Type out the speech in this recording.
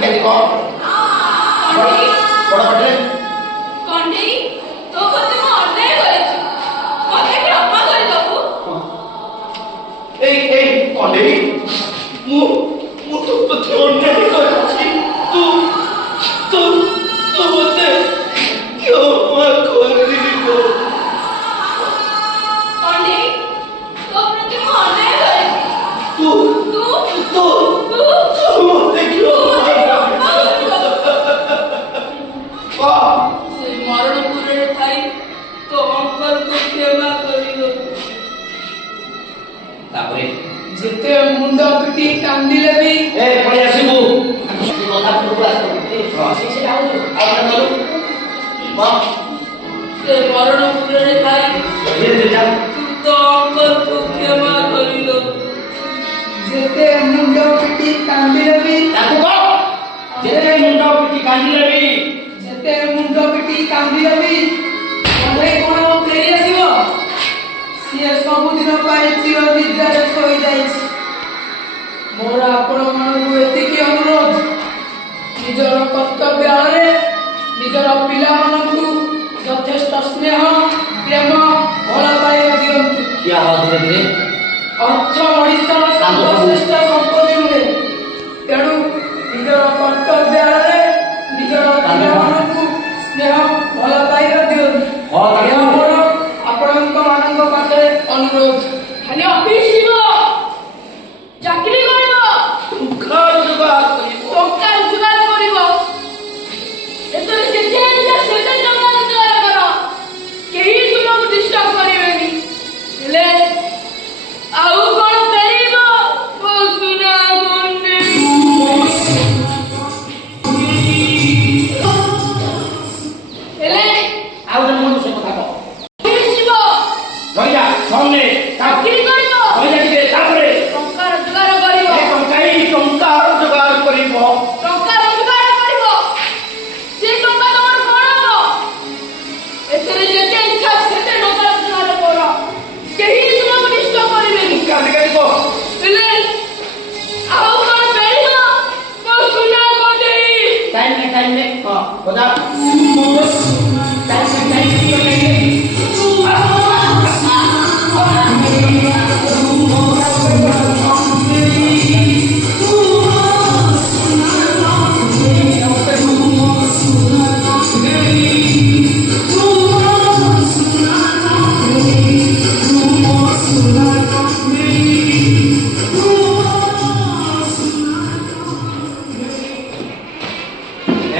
କେମିତି କହ ବଡ଼ ପାଟିରେ କଣ୍ଢେଇ ତୋ ପ୍ରତି ମୁଁ ଅନ୍ୟାୟ କରିଛି ମୋତେ କ୍ଷମା କରିଦବୁ। ଏଇ କଣ୍ଢେଇ ମୁଁ ତୋ ପ୍ରତି ଅନ୍ୟାୟ କରିଛି ତୁ ତୁ ତୁ ମୋତେ କ୍ଷମା କରିବୁ। କଣ୍ଢେଇ ତୋ ପ୍ରତି ମୁଁ ଅନ୍ୟାୟ କରିଛି ତୁ ତୁ ତୁ ତୁ ତୁ ମୋତେ କ୍ଷମା ସେ ମରଣପୁରରେ ଥାଇ ତୋ ଅଙ୍କଲକୁ କ୍ଷମା କରିଦବୁ। ତାପରେ ଯେତେ ମୁଣ୍ଡ ପିଟି କାନ୍ଦିଲେ ବି ଏ ପଳେଇ ଆସିବୁ କଥା ପୂର୍ବରୁ ଆସିବୁ ସେ ମରଣପୁରରେ ଥାଇ ତୁ ତୋ ଅଙ୍କଲକୁ କ୍ଷମା କରିଦବୁ। ଯେତେ ମୁଣ୍ଡ ପିଟି କାନ୍ଦିଲେ ବି ତାକୁ କହ ଯେତେ ମୁଣ୍ଡ ପିଟି କାନ୍ଦିଲେ ବି ଯେତେ ମୁଣ୍ଡ ପିଟି କାନ୍ଦିଲେ ବି କଣ୍ଢେଇ କଣ ଫେରି ଆସିବ? ସିଏ ସବୁଦିନ ପାଇଁ ଚିର ନିଦ୍ରାରେ ଶୋଇଯାଇଛି। ମୋର ଆପଣମାନଙ୍କୁ ଏତିକି ଅନୁରୋଧ, ନିଜର କର୍ତ୍ତବ୍ୟ ଆଳରେ ନିଜର ପିଲାମାନଙ୍କୁ ଯଥେଷ୍ଟ ସ୍ନେହ ପ୍ରେମ ଭଲ ପାଇବା ଦିଅନ୍ତୁ। କିଆ ହବ ଧୀରେ ଧୀରେ ଅର୍ଥ ମଣିଷର ସର୍ବଶ୍ରେଷ୍ଠ